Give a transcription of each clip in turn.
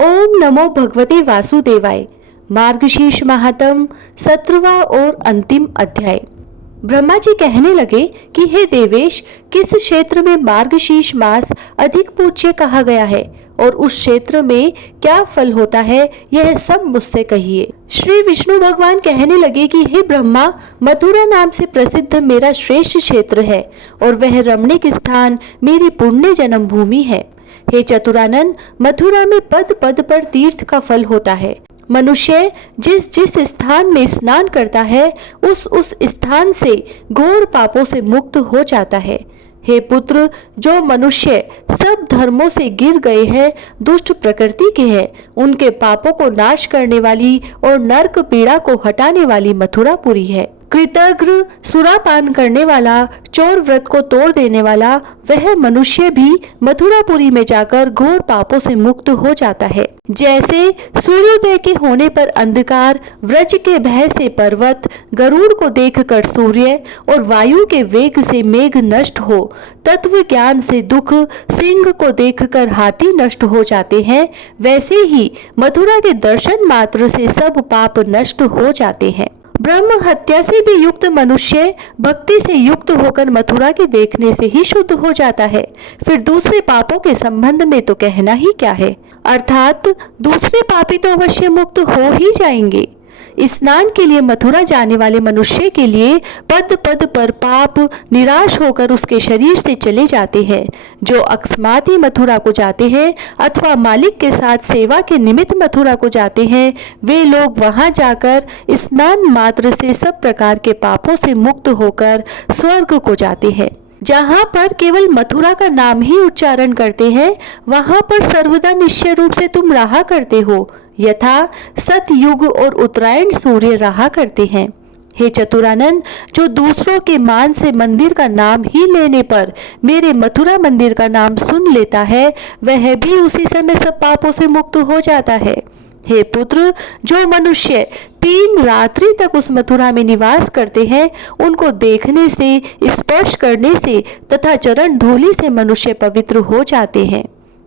ओम नमो भगवते वासुदेवाय। मार्गशीर्ष महात्म 17वां और अंतिम अध्याय। ब्रह्मा जी कहने लगे कि हे देवेश, किस क्षेत्र में मार्गशीर्ष मास अधिक पूज्य कहा गया है और उस क्षेत्र में क्या फल होता है, यह सब मुझसे कहिए। श्री विष्णु भगवान कहने लगे कि हे ब्रह्मा, मथुरा नाम से प्रसिद्ध मेरा श्रेष्ठ क्षेत्र है और वह रमणीक स्थान मेरी पुण्य जन्मभूमि है। हे चतुरानन, मथुरा में पद पद पर तीर्थ का फल होता है। मनुष्य जिस जिस स्थान में स्नान करता है उस स्थान से घोर पापों से मुक्त हो जाता है। हे पुत्र, जो मनुष्य सब धर्मों से गिर गए हैं, दुष्ट प्रकृति के हैं, उनके पापों को नाश करने वाली और नरक पीड़ा को हटाने वाली मथुरापुरी है। कृतघ्न सुरापान करने वाला, चोर व्रत को तोड़ देने वाला वह मनुष्य भी मथुरापुरी में जाकर घोर पापों से मुक्त हो जाता है। जैसे सूर्योदय के होने पर अंधकार, व्रज के भय से पर्वत, गरुड़ को देखकर सूर्य और वायु के वेग से मेघ नष्ट हो, तत्व ज्ञान से दुख, सिंह को देखकर हाथी नष्ट हो जाते हैं, वैसे ही मथुरा के दर्शन मात्र से सब पाप नष्ट हो जाते हैं। ब्रह्म हत्या से भी युक्त मनुष्य भक्ति से युक्त होकर मथुरा के देखने से ही शुद्ध हो जाता है। फिर दूसरे पापों के संबंध में तो कहना ही क्या है, अर्थात दूसरे पापी तो अवश्य मुक्त हो ही जाएंगे। स्नान के लिए मथुरा जाने वाले मनुष्य के लिए पद पद पर पाप निराश होकर उसके शरीर से चले जाते हैं। जो अकस्मात ही मथुरा को जाते हैं अथवा मालिक के साथ सेवा के निमित्त मथुरा को जाते हैं, वे लोग वहां जाकर स्नान मात्र से सब प्रकार के पापों से मुक्त होकर स्वर्ग को जाते हैं। जहाँ पर केवल मथुरा का नाम ही उच्चारण करते हैं, वहां पर सर्वदा निश्चय रूप से तुम रहा करते हो, यथा सतयुग और उत्तरायण सूर्य रहा करते हैं। हे चतुरानन, जो दूसरों के मान से मंदिर का नाम ही लेने पर मेरे मथुरा मंदिर का नाम सुन लेता है, वह भी उसी समय सब पापों से मुक्त हो जाता है। हे पुत्र, जो मनुष्य 3 रात्रि तक उस मथुरा में निवास करते हैं, उनको देखने से, स्पर्श करने से तथा चरण धूलि से मनुष्य पवित्र हो जाते हैं।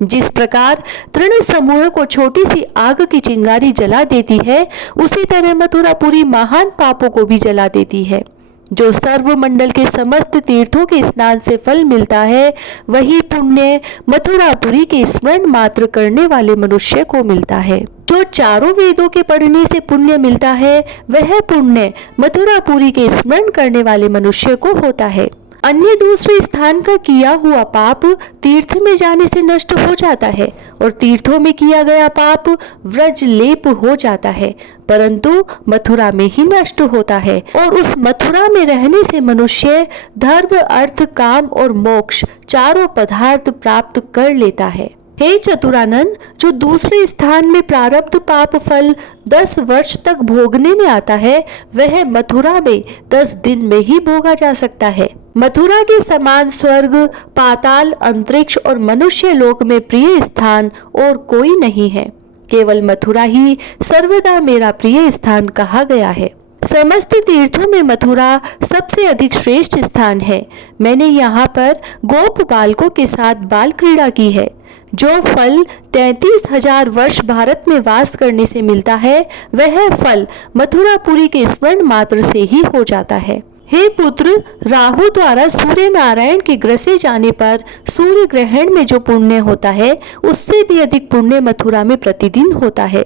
जिस प्रकार तृण समूह को छोटी सी आग की चिंगारी जला देती है, उसी तरह मथुरापुरी महान पापों को भी जला देती है। जो सर्वमंडल के समस्त तीर्थों के स्नान से फल मिलता है, वही पुण्य मथुरापुरी के स्मरण मात्र करने वाले मनुष्य को मिलता है। जो चारों वेदों के पढ़ने से पुण्य मिलता है, वह पुण्य मथुरापुरी के स्मरण करने वाले मनुष्य को होता है। अन्य दूसरे स्थान का किया हुआ पाप तीर्थ में जाने से नष्ट हो जाता है और तीर्थों में किया गया पाप व्रज लेप हो जाता है, परंतु मथुरा में ही नष्ट होता है और उस मथुरा में रहने से मनुष्य धर्म, अर्थ, काम और मोक्ष चारों पदार्थ प्राप्त कर लेता है। हे चतुरानन, जो दूसरे स्थान में प्रारब्ध पाप फल 10 वर्ष तक भोगने में आता है, वह मथुरा में 10 दिन में ही भोगा जा सकता है। मथुरा के समान स्वर्ग, पाताल, अंतरिक्ष और मनुष्य लोक में प्रिय स्थान और कोई नहीं है। केवल मथुरा ही सर्वदा मेरा प्रिय स्थान कहा गया है। समस्त तीर्थों में मथुरा सबसे अधिक श्रेष्ठ स्थान है। मैंने यहाँ पर गोप बालकों के साथ बाल क्रीड़ा की है। जो फल 33,000 वर्ष भारत में वास करने से मिलता है, वह फल मथुरापुरी के स्मरण मात्र से ही हो जाता है। हे पुत्र, राहु द्वारा सूर्य नारायण के ग्रसे जाने पर सूर्य ग्रहण में जो पुण्य होता है, उससे भी अधिक पुण्य मथुरा में प्रतिदिन होता है।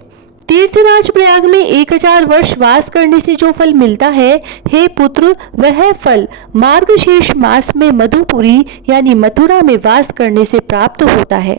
तीर्थराज प्रयाग में 1000 वर्ष वास करने से जो फल मिलता है, हे पुत्र, वह फल मार्गशीर्ष मास में मधुपुरी यानी मथुरा में वास करने से प्राप्त होता है।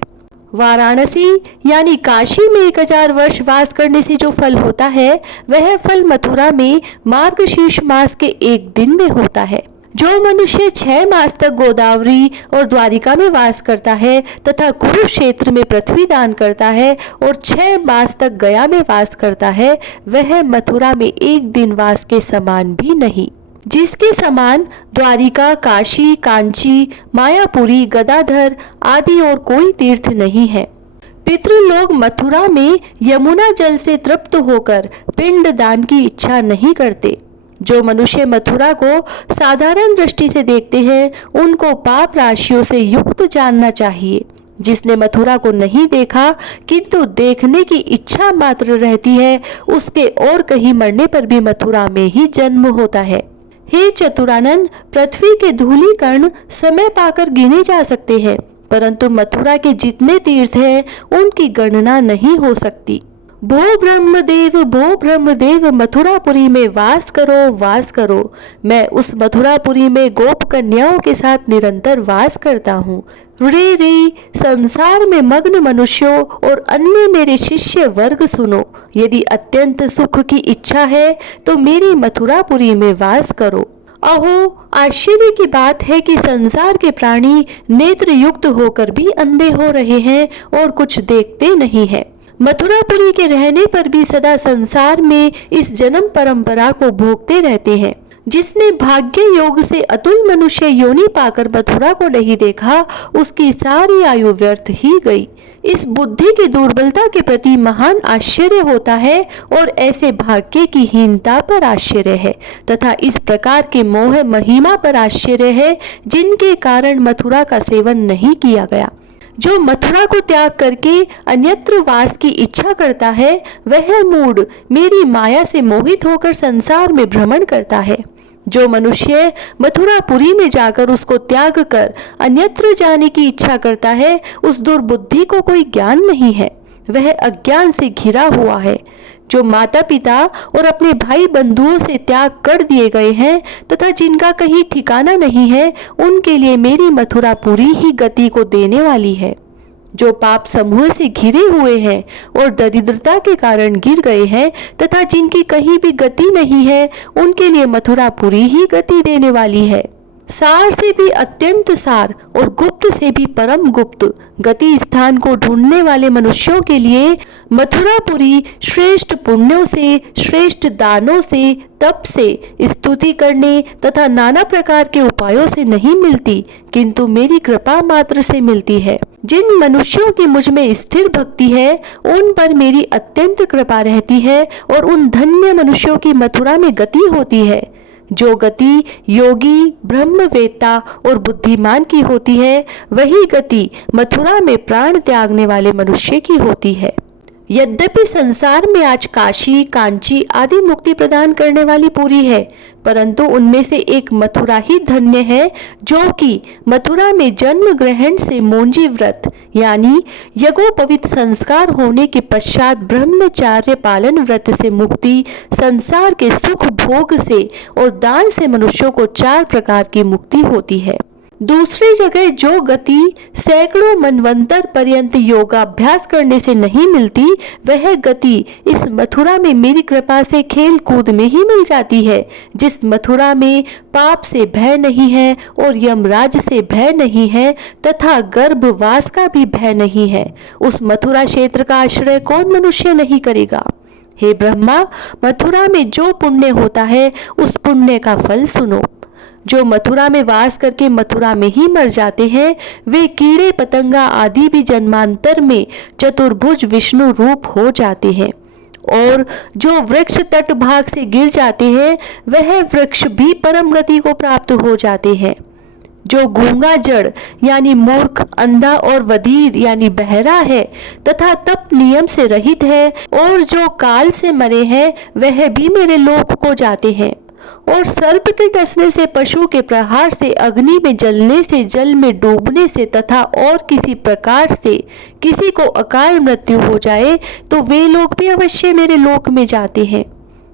वाराणसी यानी काशी में 1000 वर्ष वास करने से जो फल होता है, वह फल मथुरा में मार्गशीर्ष मास के 1 दिन में होता है। जो मनुष्य 6 मास तक गोदावरी और द्वारिका में वास करता है तथा कुरुक्षेत्र में पृथ्वी दान करता है और 6 मास तक गया में वास करता है, वह मथुरा में 1 दिन वास के समान भी नहीं। जिसके समान द्वारिका, काशी, कांची, मायापुरी, गदाधर आदि और कोई तीर्थ नहीं है। पितृलोक मथुरा में यमुना जल से तृप्त होकर पिंड दान की इच्छा नहीं करते। जो मनुष्य मथुरा को साधारण दृष्टि से देखते हैं, उनको पाप राशियों से युक्त जानना चाहिए। जिसने मथुरा को नहीं देखा किंतु देखने की इच्छा मात्र रहती है, उसके और कहीं मरने पर भी मथुरा में ही जन्म होता है। हे चतुरानन, पृथ्वी के धूलि कण समय पाकर गिने जा सकते हैं, परंतु मथुरा के जितने तीर्थ हैं उनकी गणना नहीं हो सकती। भो ब्रह्मदेव मथुरापुरी में वास करो। मैं उस मथुरापुरी में गोप कन्याओं के साथ निरंतर वास करता हूँ। रे संसार में मग्न मनुष्यों और अन्य मेरे शिष्य वर्ग सुनो, यदि अत्यंत सुख की इच्छा है तो मेरी मथुरापुरी में वास करो। अहो, आश्चर्य की बात है कि संसार के प्राणी नेत्र युक्त होकर भी अंधे हो रहे हैं और कुछ देखते नहीं है। मथुरापुरी के रहने पर भी सदा संसार में इस जन्म परंपरा को भोगते रहते हैं। जिसने भाग्य योग से अतुल मनुष्य योनि पाकर मथुरा को नहीं देखा, उसकी सारी आयु व्यर्थ ही गई। इस बुद्धि की दुर्बलता के प्रति महान आश्चर्य होता है और ऐसे भाग्य की हीनता पर आश्चर्य है तथा इस प्रकार के मोह महिमा पर आश्चर्य है जिनके कारण मथुरा का सेवन नहीं किया गया। जो मथुरा को त्याग करके अन्यत्र वास की इच्छा करता है, वह मूढ़ मेरी माया से मोहित होकर संसार में भ्रमण करता है। जो मनुष्य मथुरापुरी में जाकर उसको त्याग कर अन्यत्र जाने की इच्छा करता है, उस दुर्बुद्धि को कोई ज्ञान नहीं है, वह अज्ञान से घिरा हुआ है। जो माता पिता और अपने भाई बंधुओं से त्याग कर दिए गए हैं तथा जिनका कहीं ठिकाना नहीं है, उनके लिए मेरी मथुरापुरी ही गति को देने वाली है। जो पाप समूह से घिरे हुए हैं और दरिद्रता के कारण गिर गए हैं तथा जिनकी कहीं भी गति नहीं है, उनके लिए मथुरापुरी ही गति देने वाली है। सार से भी अत्यंत सार और गुप्त से भी परम गुप्त गति स्थान को ढूंढने वाले मनुष्यों के लिए मथुरापुरी श्रेष्ठ पुण्यों से, श्रेष्ठ दानों से, तप से, स्तुति करने तथा नाना प्रकार के उपायों से नहीं मिलती, किंतु मेरी कृपा मात्र से मिलती है। जिन मनुष्यों की मुझ में स्थिर भक्ति है, उन पर मेरी अत्यंत कृपा रहती है और उन धन्य मनुष्यों की मथुरा में गति होती है। जो गति योगी, ब्रह्मवेत्ता और बुद्धिमान की होती है, वही गति मथुरा में प्राण त्यागने वाले मनुष्य की होती है। यद्यपि संसार में आज काशी, कांची आदि मुक्ति प्रदान करने वाली पुरी है, परंतु उनमें से एक मथुरा ही धन्य है, जो कि मथुरा में जन्म ग्रहण से मोंजी व्रत यानी यज्ञोपवीत संस्कार होने के पश्चात ब्रह्मचार्य पालन व्रत से मुक्ति, संसार के सुख भोग से और दान से मनुष्यों को 4 प्रकार की मुक्ति होती है। दूसरी जगह जो गति सैकड़ों मनवंतर पर्यंत योगाभ्यास करने से नहीं मिलती, वह गति इस मथुरा में मेरी कृपा से खेल कूद में ही मिल जाती है। जिस मथुरा में पाप से भय नहीं है और यमराज से भय नहीं है तथा गर्भवास का भी भय नहीं है, उस मथुरा क्षेत्र का आश्रय कौन मनुष्य नहीं करेगा। हे ब्रह्मा, मथुरा में जो पुण्य होता है, उस पुण्य का फल सुनो। जो मथुरा में वास करके मथुरा में ही मर जाते हैं, वे कीड़े पतंगा आदि भी जन्मांतर में चतुर्भुज विष्णु रूप हो जाते हैं। और जो वृक्ष तट भाग से गिर जाते हैं, वह वृक्ष भी परम गति को प्राप्त हो जाते हैं। जो गूंगा जड़ यानी मूर्ख, अंधा और वधीर यानी बहरा है तथा तप नियम से रहित है और जो काल से मरे हैं, वह भी मेरे लोक को जाते हैं। और सर्प के डसने से, पशु के प्रहार से, अग्नि में जलने से, जल में डूबने से तथा और किसी प्रकार से किसी को अकाल मृत्यु हो जाए तो वे लोग भी अवश्य मेरे लोक में जाते हैं।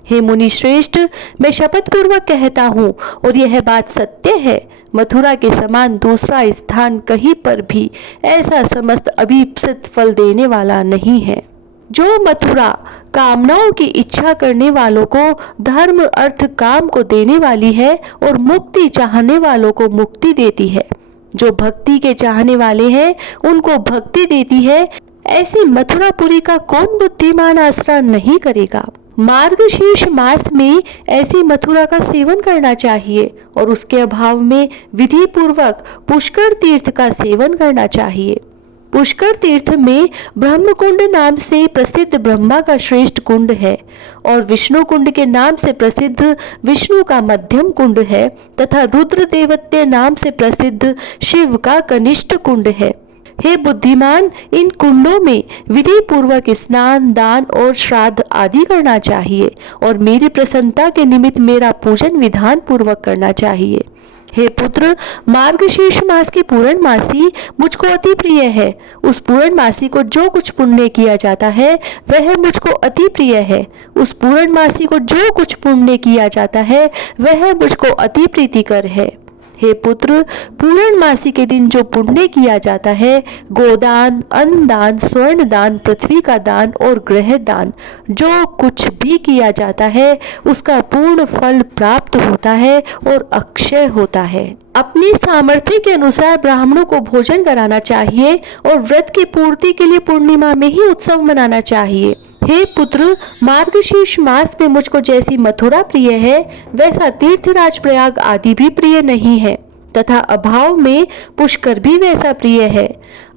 हे मुनि श्रेष्ठ, मैं शपथ पूर्वक कहता हूँ और यह बात सत्य है, मथुरा के समान दूसरा स्थान कहीं पर भी ऐसा समस्त अभीप्सित फल देने वाला नहीं है। जो मथुरा कामनाओं की इच्छा करने वालों को धर्म, अर्थ, काम को देने वाली है और मुक्ति चाहने वालों को मुक्ति देती है, जो भक्ति के चाहने वाले हैं उनको भक्ति देती है, ऐसी मथुरापुरी का कौन बुद्धिमान आश्रय नहीं करेगा। मार्गशीर्ष मास में ऐसी मथुरा का सेवन करना चाहिए और उसके अभाव में विधि पूर्वक पुष्कर तीर्थ का सेवन करना चाहिए। पुष्कर तीर्थ में ब्रह्मकुंड नाम से प्रसिद्ध ब्रह्मा का श्रेष्ठ कुंड है और विष्णु कुंड के नाम से प्रसिद्ध विष्णु का मध्यम कुंड है तथा रुद्र देवत्य नाम से प्रसिद्ध शिव का कनिष्ठ कुंड है। हे बुद्धिमान, इन कुंडों में विधि पूर्वक स्नान, दान और श्राद्ध आदि करना चाहिए और मेरी प्रसन्नता के निमित्त मेरा पूजन विधान पूर्वक करना चाहिए। हे पुत्र, मार्गशीर्ष मास की पूर्णमासी मुझको अति प्रिय है। उस पूर्णमासी को जो कुछ पुण्य किया जाता है वह मुझको अति प्रिय है। उस पूर्णमासी को जो कुछ पुण्य किया जाता है वह मुझको अति प्रीतिकर है। हे पुत्र, पूर्णमासी के दिन जो पुण्य किया जाता है, गोदान, अन्न दान, स्वर्ण दान, पृथ्वी का दान और गृह दान, जो कुछ भी किया जाता है उसका पूर्ण फल प्राप्त होता है और अक्षय होता है। अपनी सामर्थ्य के अनुसार ब्राह्मणों को भोजन कराना चाहिए और व्रत की पूर्ति के लिए पूर्णिमा में ही उत्सव मनाना चाहिए। हे पुत्र, मार्गशीर्ष मास में मुझको जैसी मथुरा प्रिय है वैसा तीर्थराज प्रयाग आदि भी प्रिय नहीं है तथा अभाव में पुष्कर भी वैसा प्रिय है।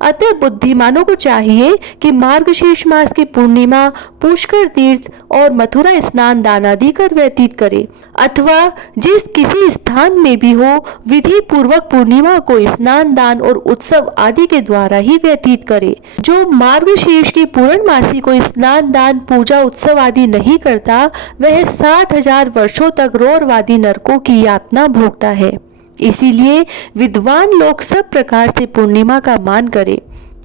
अतः बुद्धिमानों को चाहिए कि मार्गशीर्ष मास की पूर्णिमा पुष्कर तीर्थ और मथुरा स्नान दान आदि कर व्यतीत करे, अथवा जिस किसी स्थान में भी हो विधि पूर्वक पूर्णिमा को स्नान दान और उत्सव आदि के द्वारा ही व्यतीत करे। जो मार्गशीर्ष की पूर्णमासी को स्नान दान पूजा उत्सव आदि नहीं करता वह 60,000 वर्षों तक रौरवादी नरकों की यातना भोगता है। इसीलिए विद्वान लोग सब प्रकार से पूर्णिमा का मान करें।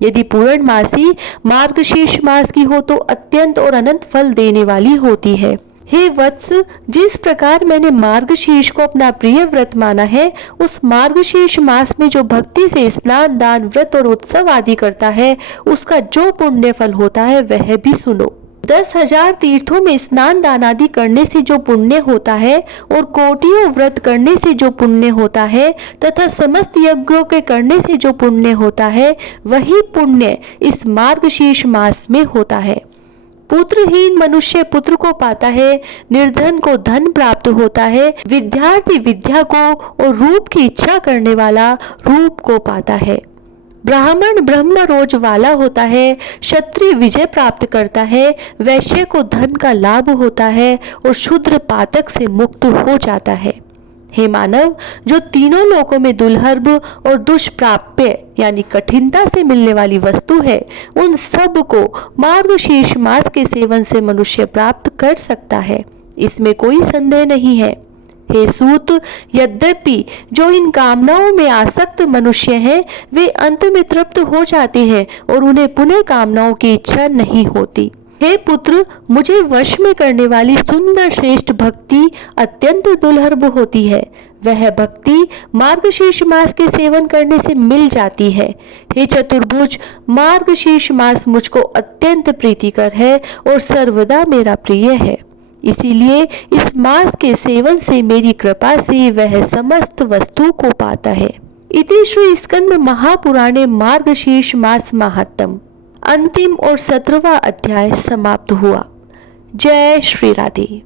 यदि पूर्णमासी मार्गशीर्ष मास की हो तो अत्यंत और अनंत फल देने वाली होती है। हे वत्स, जिस प्रकार मैंने मार्गशीर्ष को अपना प्रिय व्रत माना है, उस मार्गशीर्ष मास में जो भक्ति से स्नान दान व्रत और उत्सव आदि करता है उसका जो पुण्य फल होता है वह भी सुनो। 10,000 तीर्थों में स्नान दान आदि करने से जो पुण्य होता है और कोटियों व्रत करने से जो पुण्य होता है तथा समस्त यज्ञों के करने से जो पुण्य होता है वही पुण्य इस मार्गशीर्ष मास में होता है। पुत्रहीन मनुष्य पुत्र को पाता है, निर्धन को धन प्राप्त होता है, विद्यार्थी विद्या को और रूप की इच्छा करने वाला रूप को पाता है। ब्राह्मण ब्रह्म रोज वाला होता है, क्षत्रिय विजय प्राप्त करता है, वैश्य को धन का लाभ होता है और शूद्र पातक से मुक्त हो जाता है। हे मानव, जो तीनों लोकों में दुर्लभ और दुष्प्राप्य यानी कठिनता से मिलने वाली वस्तु है उन सब को मार्गशीर्ष मास के सेवन से मनुष्य प्राप्त कर सकता है, इसमें कोई संदेह नहीं है। हे सूत, यद्यपि जो इन कामनाओं में आसक्त मनुष्य हैं वे अंत में तृप्त हो जाते हैं और उन्हें पुनः कामनाओं की इच्छा नहीं होती। हे पुत्र, मुझे वश में करने वाली सुंदर श्रेष्ठ भक्ति अत्यंत दुर्लभ होती है। वह भक्ति मार्गशीर्ष मास के सेवन करने से मिल जाती है। हे चतुर्भुज, मार्गशीर्ष मास मुझको अत्यंत प्रीतिकर है और सर्वदा मेरा प्रिय है। इसीलिए इस मास के सेवन से मेरी कृपा से वह समस्त वस्तु को पाता है। इति श्री स्कंद महापुराणे मार्गशीर्ष मास महात्म अंतिम और 17वां अध्याय समाप्त हुआ। जय श्री राधे।